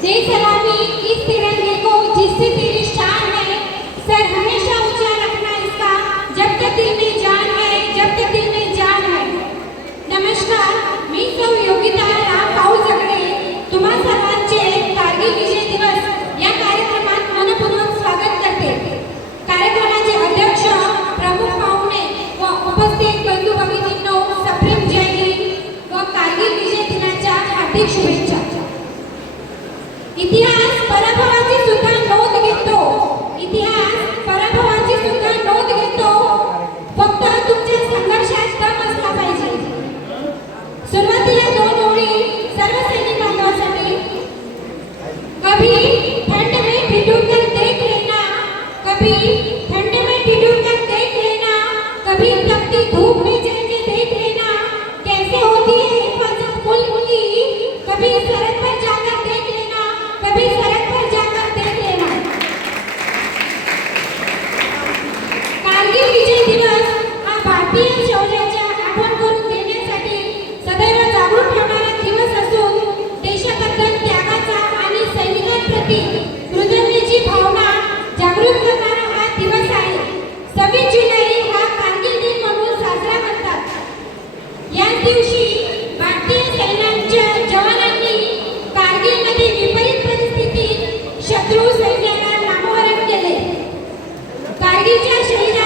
Sí, se. इतिहास पराभवाची सुद्धा नोंद घेतो. इतिहास पराभवाची सुद्धा नोंद घेतो. फक्त तुमच्या संघर्षात पाहिजे? सुरुवातीला दोन कभी ठंड में भिडून कर देख लेना. कभी ठंड में भिडून कर देख लेना. कभी तपती धूप में जाके देख लेना. कैसे होती है हिफाजत कभी प्रति भावना जागृत करणारा हा दिवस आहे. सव्वीस जुलै हा कारगिल म्हणून साजरा करतात. या दिवशी भारतीय सैन्यांच्या जवानांनी कारगिलमध्ये विपरीत परिस्थितीत शत्रू सैन्याला नामोहरण केले. कारगिलच्या शहीद